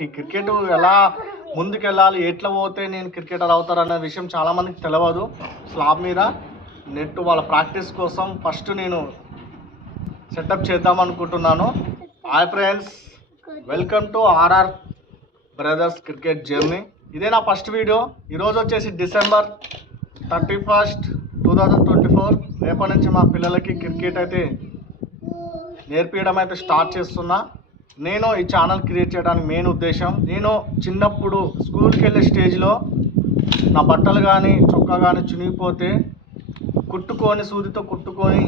వాళ్ళకి క్రికెట్ ఎలా ముందుకెళ్ళాలి, ఎట్లా పోతే నేను క్రికెటర్ అవుతారన్న విషయం చాలామందికి తెలియదు. స్లాబ్ మీద నెట్ వాళ్ళ ప్రాక్టీస్ కోసం ఫస్ట్ నేను సెటప్ చేద్దాం అనుకుంటున్నాను. Hi friends, welcome to RR brothers cricket journey. ఇదే నా ఫస్ట్ వీడియో. ఈరోజు వచ్చేసి December 31, 2024. రేపటి నుంచి మా పిల్లలకి క్రికెట్ అయితే నేర్పించడం అయితే స్టార్ట్ చేస్తున్నా. నేను ఈ ఛానల్ క్రియేట్ చేయడానికి మెయిన్ ఉద్దేశం, నేను చిన్నప్పుడు స్కూల్కి వెళ్ళే స్టేజ్లో నా బట్టలు కానీ చొక్కా కానీ చినిగిపోతే కుట్టుకొని సూదితో కుట్టుకొని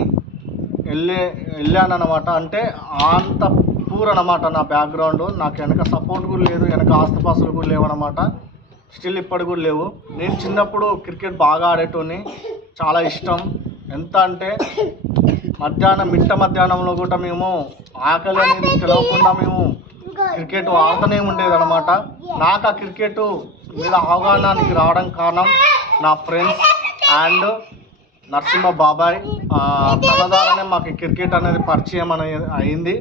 వెళ్ళానమాట. అంటే అంత పూర్ అనమాట నా బ్యాక్గ్రౌండ్. నాకు వెనక సపోర్ట్ కూడా లేదు, వెనక ఆస్తిపాస్తులు కూడా లేవన్నమాట. స్టిల్ ఇప్పటి కూడా లేవు. నేను చిన్నప్పుడు క్రికెట్ బాగా ఆడేటోని, చాలా ఇష్టం. ఎంత అంటే మిట్ట మధ్యాహ్నంలో కూడా మేము ఆకలి అనేది తెలవకుండా మేము క్రికెట్ ఆడుతూనే ఉండేదన్నమాట. నాకు ఆ క్రికెట్ మీద అవగాహనకి రావడం కారణం నా ఫ్రెండ్స్ అండ్ నరసింహ బాబాయ్. తన ద్వారానే మాకు క్రికెట్ అనేది పరిచయం అనేది అయింది.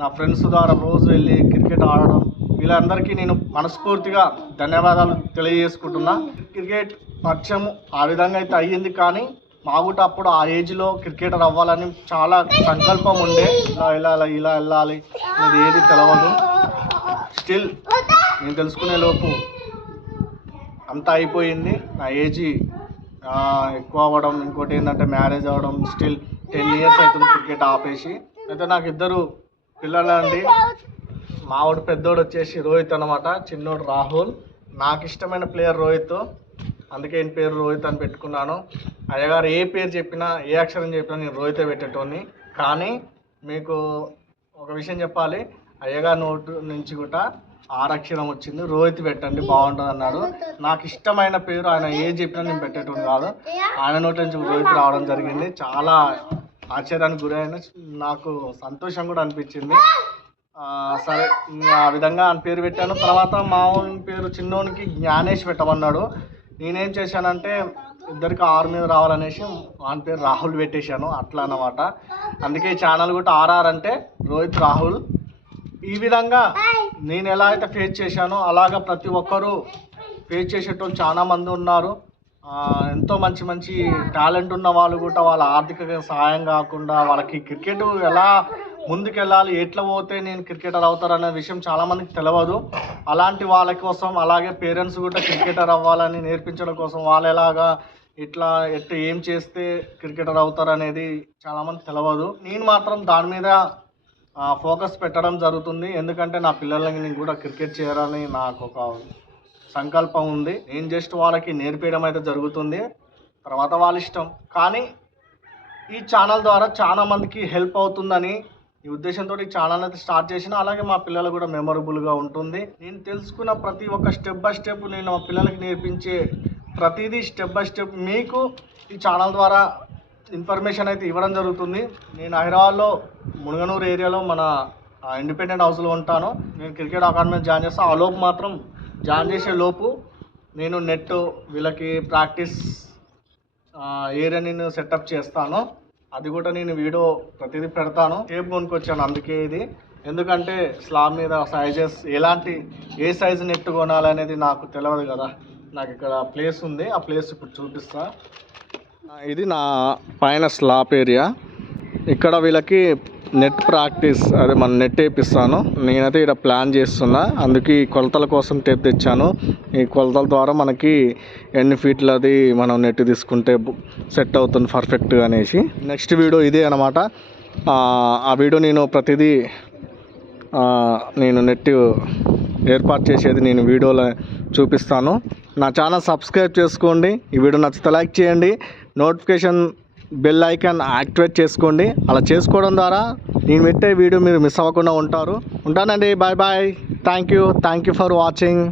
నా ఫ్రెండ్స్ ద్వారా రోజు వెళ్ళి క్రికెట్ ఆడడం, వీళ్ళందరికీ నేను మనస్ఫూర్తిగా ధన్యవాదాలు తెలియజేసుకుంటున్నా. క్రికెట్ పరిచయం ఆ విధంగా అయితే అయ్యింది. కానీ మాగుట అప్పుడు ఆ ఏజ్లో క్రికెటర్ అవ్వాలని చాలా సంకల్పం ఉండే. ఇలా వెళ్ళాలి అనేది ఏది తెలియదు. స్టిల్ నేను తెలుసుకునే లోపు అంతా అయిపోయింది. నా ఏజ్ ఎక్కువ అవ్వడం, ఇంకోటి ఏంటంటే మ్యారేజ్ అవ్వడం. స్టిల్ 10 years అవుతుంది క్రికెట్ ఆపేసి. అయితే నాకు 2 పిల్లలండి. మావాడు పెద్దోడు వచ్చేసి రోహిత్ అనమాట, చిన్నోడు రాహుల్. నాకు ఇష్టమైన ప్లేయర్ రోహిత్, అందుకే నేను పేరు రోహిత్ అని పెట్టుకున్నాను. అయ్యగారు ఏ పేరు చెప్పినా, ఏ అక్షరం చెప్పినా నేను రోహితే పెట్టేటోని. కానీ మీకు ఒక విషయం చెప్పాలి, అయ్యగారు నోటు నుంచి కూడా 6 అక్షరం వచ్చింది. రోహిత్ పెట్టండి బాగుంటుంది అన్నాడు. నాకు ఇష్టమైన పేరు ఆయన ఏ చెప్పినా నేను పెట్టేటోని కాదు. ఆయన నోటి నుంచి రోహిత్ రావడం జరిగింది. చాలా ఆశ్చర్యానికి గురైన, నాకు సంతోషం కూడా అనిపించింది. సరే, ఆ విధంగా ఆయన పేరు పెట్టాను. తర్వాత మామూలు పేరు చిన్నోనికి జ్ఞానేష్ పెట్టమన్నాడు. నేనేం చేశానంటే ఇద్దరికి 6 మీద రావాలనేసి వాని పేరు రాహుల్ పెట్టేశాను. అట్లా అన్నమాట. అందుకే ఈ ఛానల్ కూడా ఆర్ఆర్ అంటే రోహిత్ రాహుల్. ఈ విధంగా నేను ఎలా అయితే ఫేస్ చేశానో అలాగా ప్రతి ఒక్కరూ ఫేస్ చేసేటోళ్ళు చాలామంది ఉన్నారు. ఎంతో మంచి టాలెంట్ ఉన్న వాళ్ళు కూడా వాళ్ళ ఆర్థిక సహాయం కాకుండా వాళ్ళకి క్రికెట్ ఎలా ముందుకెళ్ళాలి, ఎట్లా పోతే నేను క్రికెటర్ అవుతారనే విషయం చాలామందికి తెలియదు. అలాంటి వాళ్ళ కోసం, అలాగే పేరెంట్స్ కూడా క్రికెటర్ అవ్వాలని నేర్పించడం కోసం వాళ్ళు ఎలాగా ఎట్లా ఏం చేస్తే క్రికెటర్ అవుతారు అనేది చాలామంది తెలియదు. నేను మాత్రం దాని మీద ఫోకస్ పెట్టడం జరుగుతుంది. ఎందుకంటే నా పిల్లలకి నేను కూడా క్రికెట్ చేయాలని నాకు ఒక సంకల్పం ఉంది. నేను జస్ట్ వాళ్ళకి నేర్పించడం అయితే జరుగుతుంది, తర్వాత వాళ్ళ ఇష్టం. కానీ ఈ ఛానల్ ద్వారా చాలామందికి హెల్ప్ అవుతుందని ఈ ఉద్దేశంతో ఈ ఛానల్ అయితే స్టార్ట్ చేసిన. అలాగే మా పిల్లలు కూడా మెమొరబుల్గా ఉంటుంది. నేను తెలుసుకున్న ప్రతి ఒక్క స్టెప్ బై స్టెప్ నేను మా పిల్లలకి నేర్పించే ప్రతిదీ స్టెప్ బై స్టెప్ మీకు ఈ ఛానల్ ద్వారా ఇన్ఫర్మేషన్ అయితే ఇవ్వడం జరుగుతుంది. నేను హైదరాబాద్లో మునగనూరు ఏరియాలో మన ఇండిపెండెంట్ హౌస్లో ఉంటాను. నేను క్రికెట్ అకాడమీ జాయిన్ చేస్తాను. ఆ లోపు మాత్రం జాయిన్ చేసే లోపు నేను నెట్ వీళ్ళకి ప్రాక్టీస్ ఏరియా నేను సెటప్ చేస్తాను. అది కూడా నేను వీడియో ప్రతిదీ పెడతాను. టేప్ కొనుక్కొచ్చాను అందుకే ఇది. ఎందుకంటే స్లాబ్ మీద సైజెస్ ఏ సైజు నెట్ కొనాలనేది నాకు తెలియదు కదా. నాకు ఇక్కడ ప్లేస్ ఉంది, ఆ ప్లేస్ ఇప్పుడు చూపిస్తా. ఇది నా పైన స్లాబ్ ఏరియా. ఇక్కడ వీళ్ళకి నెట్ ప్రాక్టీస్, అదే మన నెట్ వేపిస్తాను. నేనైతే ఇక్కడ ప్లాన్ చేస్తున్నా. అందుకే ఈ కొలతల కోసం టేప్ తెచ్చాను. ఈ కొలతల ద్వారా మనకి ఎన్ని ఫీట్లది మనం నెట్ తీసుకుంటే సెట్ అవుతుంది పర్ఫెక్ట్గా అనేసి. నెక్స్ట్ వీడియో ఇదే అనమాట. ఆ వీడియో నేను ప్రతిదీ నేను నెట్ ఏర్పాటు చేసేది నేను వీడియోలో చూపిస్తాను. నా ఛానల్ సబ్స్క్రైబ్ చేసుకోండి. ఈ వీడియో నచ్చితే లైక్ చేయండి. నోటిఫికేషన్ బెల్ ఐకాన్ యాక్టివేట్ చేసుకోండి. అలా చేసుకోవడం ద్వారా నేను పెట్టే వీడియో మీరు మిస్ అవ్వకుండా ఉంటారు. ఉంటానండి. Bye bye. Thank you for watching.